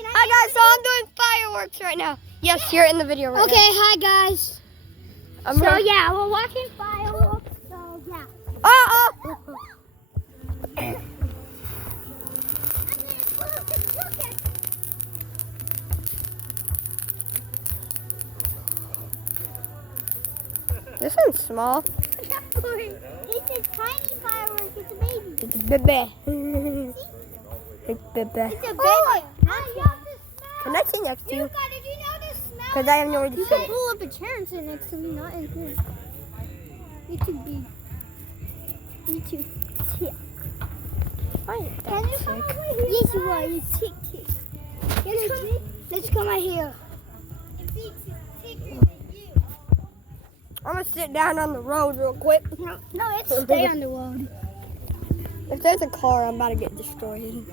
Hi guys, so I'm doing fireworks right now. Yes, you're in the video right Okay, hi guys. now. Yeah, we're watching fireworks. So yeah. Oh! This one's small. It's a tiny firework. It's a baby. It's a baby. It's baby. It's a baby. Oh, Can I sit next to you? Luca, did you know the smell? Because I have nowhere to You sit. can pull up a chair and sit next to me, not in here. You too big. You too. Yeah. Can you come over here? Yes, you are. You tick. Let's come right here. I'm going to sit down on the road real quick. No, let's stay on the road. If there's a car, I'm about to get destroyed.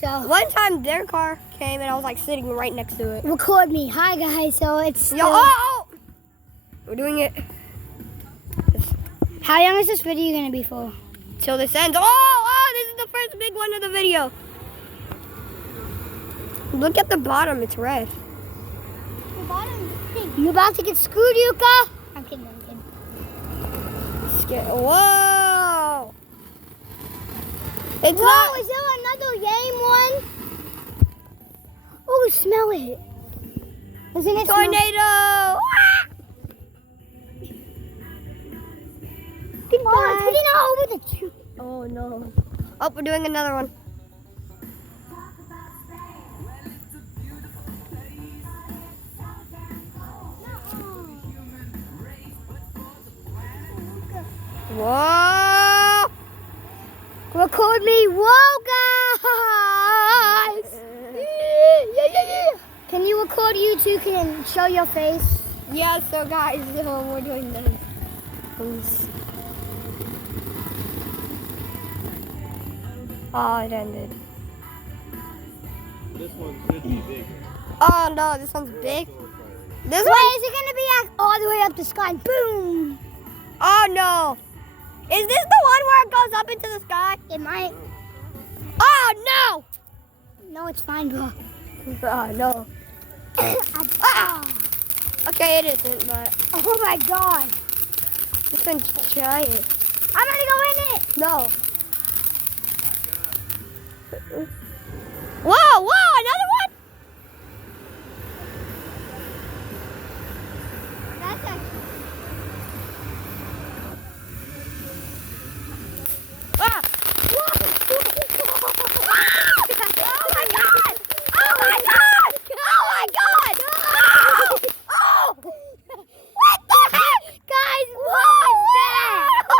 So, One time their car came and I was like sitting right next to it. record me. Hi guys. So it's Yo, oh! We're doing it How long is this video gonna be for? till this ends. Oh, this is the first big one of the video. Look at the bottom, it's red. The bottom is pink. You about to get screwed, Yuka? I'm kidding. Whoa! It's Whoa, not. is there another game one? Oh, smell it. Isn't it Tornado! Ah! Goodbye. Oh, it's getting all over the tree. Oh no. Oh, we're doing another one. Whoa! Record me. Whoa, guys. Yeah. Can you record you two? Can show your face? Yeah, so guys, we're doing this. Oh, it ended. This one should be bigger. Oh no, this one's big. This Wait, one? is it gonna be like all the way up the sky? Boom. Oh no. Is this the one where it goes up into the sky? It might. Oh No, it's fine, bro. no. Oh no. Ah. Okay, it isn't, but Oh my god. this one's giant. I'm gonna go in it. No. Whoa, another one? That's a Ah. Oh my god! Oh my god! Oh my god! Oh! What the heck? guys, Whoa!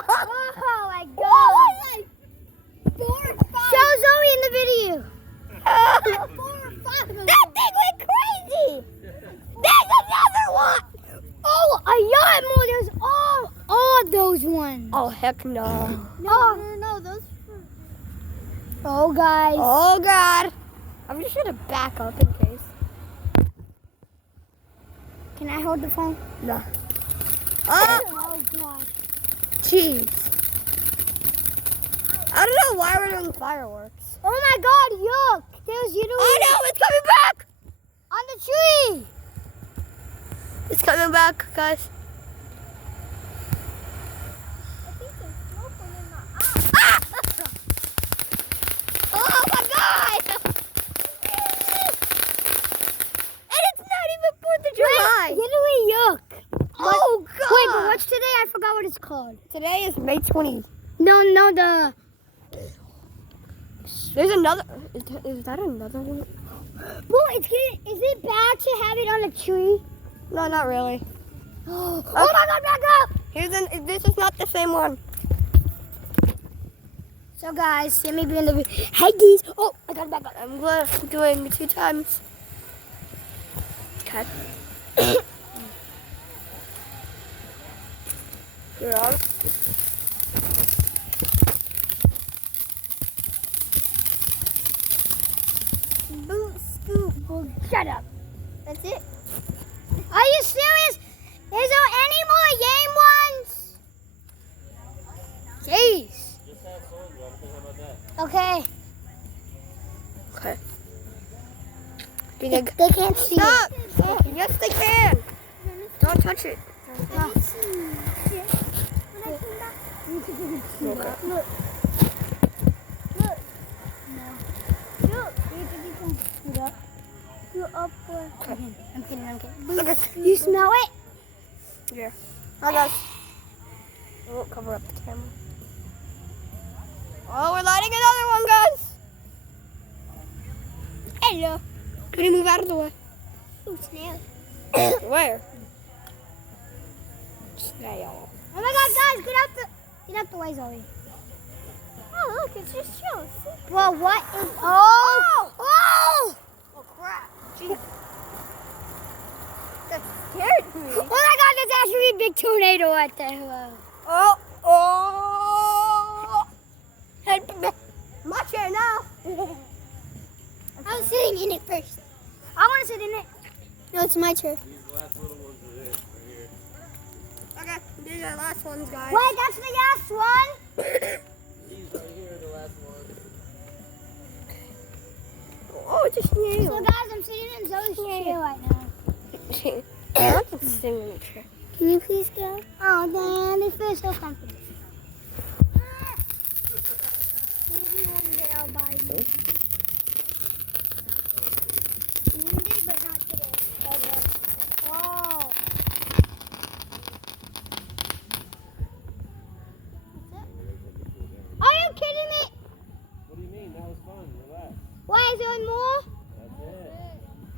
oh my god. 4 or 5. Show Zoe in the video. 4 or 5. That thing went crazy! There's another one! Oh, a yacht more. There's all those ones. Oh, heck no. No, those. Oh, guys. Oh, God. I'm just gonna back up in case. Can I hold the phone? No. Oh, Oh, God. jeez. I don't know why we're doing fireworks. Oh, my God. Yuck. There's literally Oh, no, it's coming back! on the tree. It's coming back, guys. Ah! Oh, my God! And it's not even 4th of July. Literally yuck. Oh, God. Wait, but what's today? I forgot what it's called. Today is May 20th. No, There's another. Is that another one? Well, is it bad to have it on a tree? No, not really. Oh my God, back up! This is not the same one. So guys, let me be in the Hey geese! Oh, I got it back up. I'm doing 2 times. Okay. You're on. boot scoop. Oh, shut up. That's it. Are you serious? Is there any more game ones? Jeez. Just have some, Jonathan. How about that? Okay. Okay. Do they? They can't see Stop! it. Stop. Yes, they can. Don't touch it. No. Look. Look. Look. No. Look. You're up for. I'm kidding. Okay. You smell it? Yeah. Oh, guys. I won't cover up the camera. Oh, we're lighting another one, guys. Hello. Can you move out of the way? Ooh, snail. Where? Snail. Oh my God, guys, get out the way, Zoe. Oh, look, it's just shows. Well, what is? Oh! Oh, crap. Jeez. That scared me. Oh my God, there's actually a big tornado right there. Oh. Head back. My chair now. I was sitting in it first. I want to sit in it. No, it's my chair. These last little ones are it, right here. Okay, these are the last ones, guys. Wait, that's the last one? These right here are the last ones. Oh, it's a So snail. guys, I'm sitting in Zoe's chair right now. I want to sit in the chair. Can you please go? Oh, Dan, this feels so comfortable. Maybe one day I'll buy you. One day, but not today. Okay. Oh. Are you kidding me? What do you mean? That was fun. Relax. Why is there more? That's it.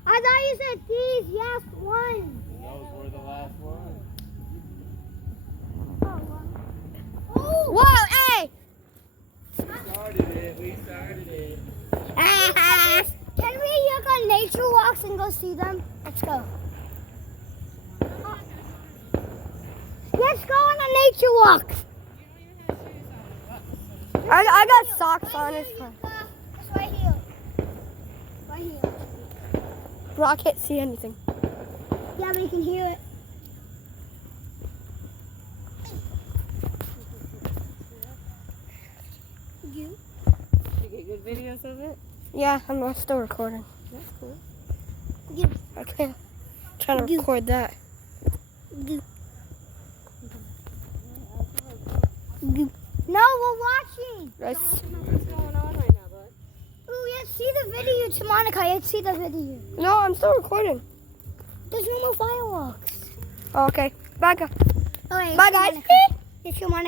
I thought you said these last ones. And those were the last ones. Oh, Whoa, hey! We started it. Can we look on nature walks and go see them? Let's go. Let's go on a nature walk. I got socks on. It's fine. It's right here. Right here. Bro, I can't see anything. Yeah, but you can hear it. You? You get good videos of it? Yeah, I'm still recording. That's cool. You. Okay. Trying to record that. You. You. No, we're watching. Guys, What's going on right now, bud? Ooh, yeah, see the video to Monica. Let's see the video. no, I'm still recording. There's no more fireworks. Oh, okay. Bye, guys. Oh, wait, Bye, it's guys. Monica. It's your Monica.